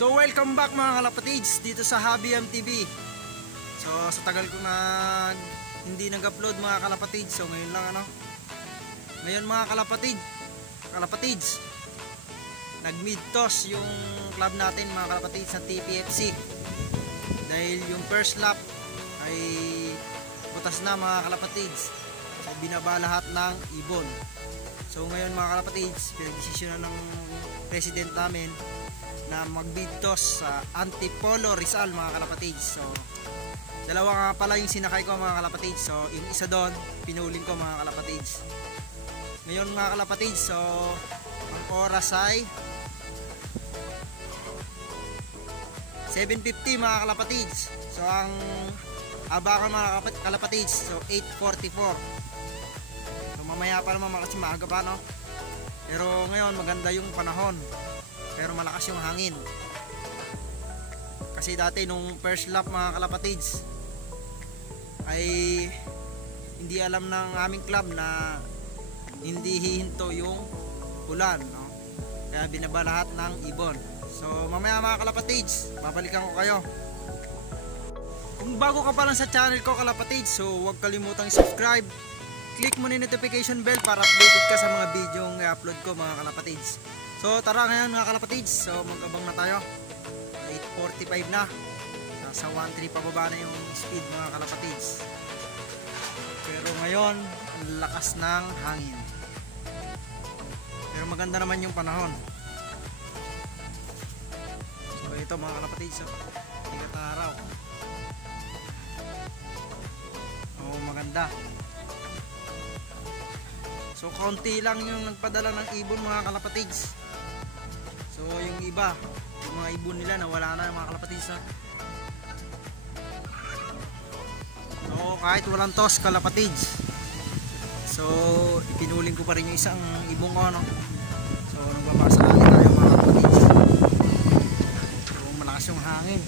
So welcome back mga kalapatids dito sa Hobby MTV. So sa tagal ko hindi nag-upload mga kalapatids, so ngayon lang ngayon mga kalapatids nag-mid-toss yung club natin mga kalapatids sa TPFC. Dahil yung first lap ay butas na mga kalapatids. So binaba lahat ng ibon. So ngayon mga kalapatids, pinag-desisyon na ng president namin na mag-mid-toss sa Antipolo Rizal mga kalapatids. So dalawa nga pala yung sinakay ko mga kalapatids. So yung isa doon pinuling ko mga kalapatids. Ngayon mga kalapatids, so ang oras ay 7:50 mga kalapatids. So ang abakan mga kalapatids, so 8:44. So mamaya pa naman kasi maaga pa pero ngayon maganda yung panahon, pero malakas yung hangin. Kasi dati nung first lap mga kalapatids ay hindi alam ng aming club na hindi hihinto yung ulan, kaya binaba lahat ng ibon. So mamaya mga kalapatids, babalikan ko kayo. Kung bago ka pa lang sa channel ko kalapatids, so huwag kalimutang subscribe. Click mo na yung notification bell para updated ka sa mga video ng i-upload ko mga kalapatids. So tara ngayon mga kalapatids, so mag-abang na tayo. 8:45 na. Nasa 1.3 pababa na yung speed mga kalapatids. Pero ngayon ang lakas ng hangin. Pero maganda naman yung panahon. So ito mga kalapatids, sikat na araw. Oo, maganda. So konti lang yung nagpadala ng ibon mga kalapatids. So yung iba, yung mga ibon nila nawala na mga kalapatids. So kahit walang toss kalapatids, so ipinuling ko pa rin yung isang ibong ko So nagbabasa natin tayo mga kalapatids. So malakas yung hangin.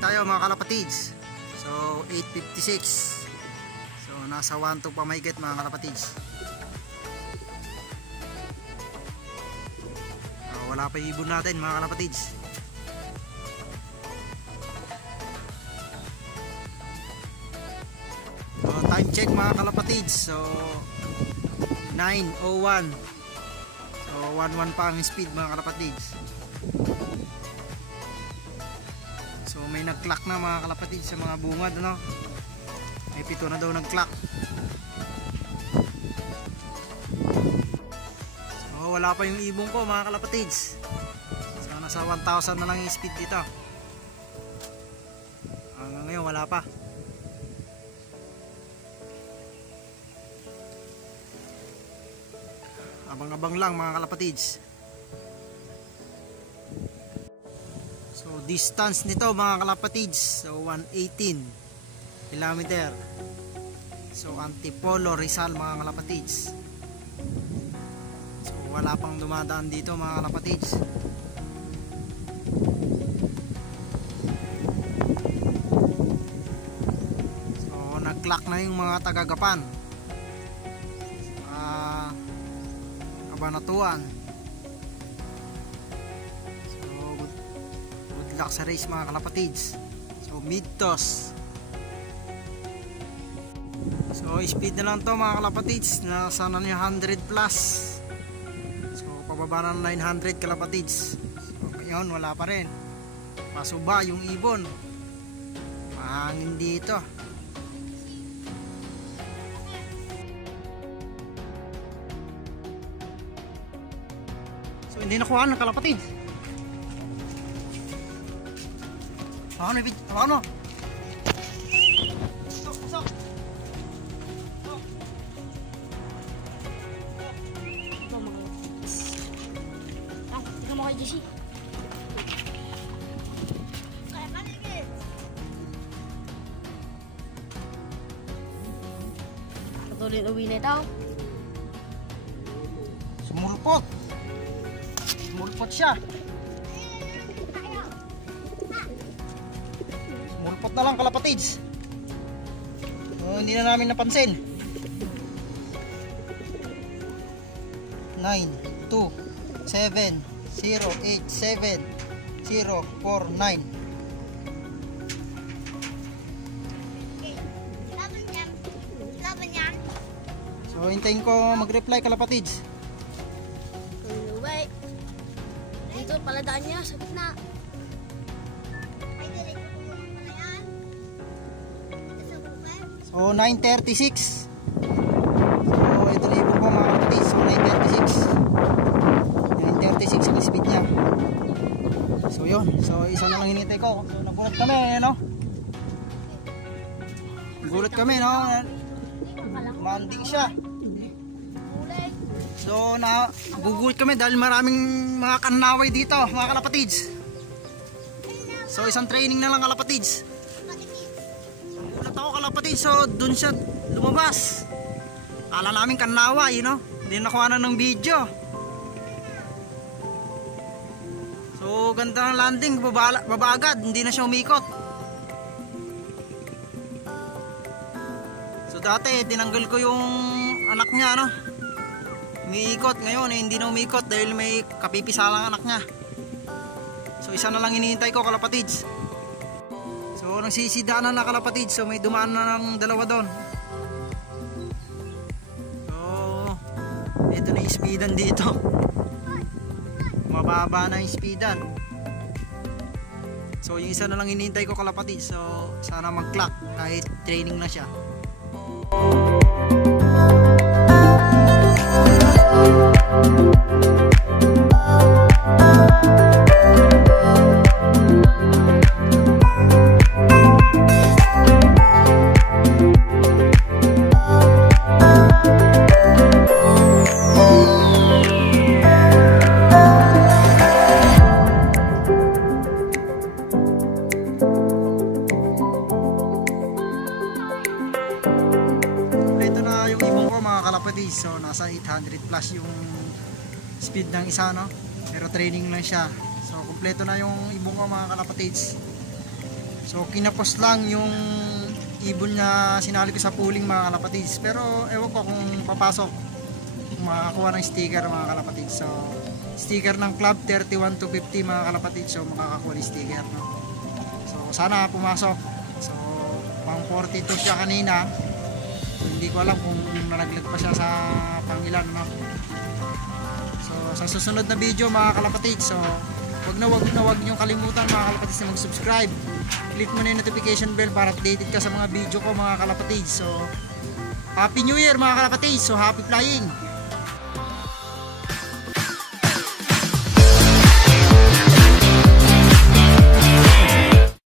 Tayo mga kalapatids, so 8:56. So nasa 1-2 pa mahigit mga kalapatids. Wala pa yung ibon natin mga kalapatids. So time check mga kalapatids, so 9:01. So 1:1 pa ang speed mga kalapatids. So may nag-clock na mga kalapatids sa mga bungad May 7 na daw nag-clock. So wala pa yung ibong ko mga kalapatids. So nasa 1,000 na lang yung speed dito. Hanggang ngayon wala pa. Abang-abang lang mga kalapatids. So distance nito mga kalapatids, so 118 kilometer. So Antipolo Rizal mga kalapatids. So wala pang dumadaan dito mga kalapatids. So nag-clock na yung mga tagagapan, Kabanatuan. Sa race mga kalapatids. So mid-toss. So speed na lang to mga kalapatids, nasa 900 plus. So pababa na ng 900 kalapatids. So ngayon wala pa rin, pasuba yung ibon, mahangin dito. So hindi nakuha ng kalapatids. Ano ibig? Ano? Sok. Tingnan mo kay JC. Patuloy uwi na ito. Sumulpot siya. Jackpot na lang kalapatids. So, hindi na namin napansin. 9, 2, 7, 0, 8, 7, 0, 4, 9. So, hintayin ko mag-reply kalapatids. Wait. Dito, paladaan niya sa gitna. So 9:36. So ito na ibon ko mga kalapatids. So 9:36 ang speed niya. So yun. So isa na lang hinintay ko. So nagulat kami, no? Nagulat kami, no? Landing siya. So nagugulat kami dahil maraming mga kanaway dito mga kalapatids. So isang training na lang kalapatids. Nagulat ako kalapatids. So dun siya lumabas. Kala namin kanaway, no? Hindi nakuha na ng video. So ganda ng landing. Baba agad. Hindi na siya umikot. So dati tinanggal ko yung anak niya, no? Umiikot ngayon, hindi na umikot dahil may kapipisalang anak niya. So isa na lang hinihintay ko kalapatids. So nagsisidaanan na kalapatids. So may dumaan na ng dalawa doon. So ito na yung speedan dito. Mababa na yung speedan. So yung isa na lang hinihintay ko kalapatids. So sana mag-clock kahit training na siya. So nasa 800 plus yung speed ng isa, no? Pero training lang siya. So kumpleto na yung ibon ko mga kalapatids. So kinapos lang yung ibon niya sinali ko sa pooling mga kalapatids. Pero ewan ko kung papasok kung makakakuha ng sticker mga kalapatids. So sticker ng club 31 to 50 mga kalapatids. So makakakuha ng sticker, no? So sana pumasok. So pang 42 siya kanina. So, hindi ko alam kung nalaglag pa siya sa pangilan, no? So sa susunod na video mga kalapatids, so wag nyo kalimutan mga kalapatids na mag-subscribe. Click mo na yung notification bell para updated ka sa mga video ko mga kalapatids. So Happy New Year mga kalapatids. So happy flying.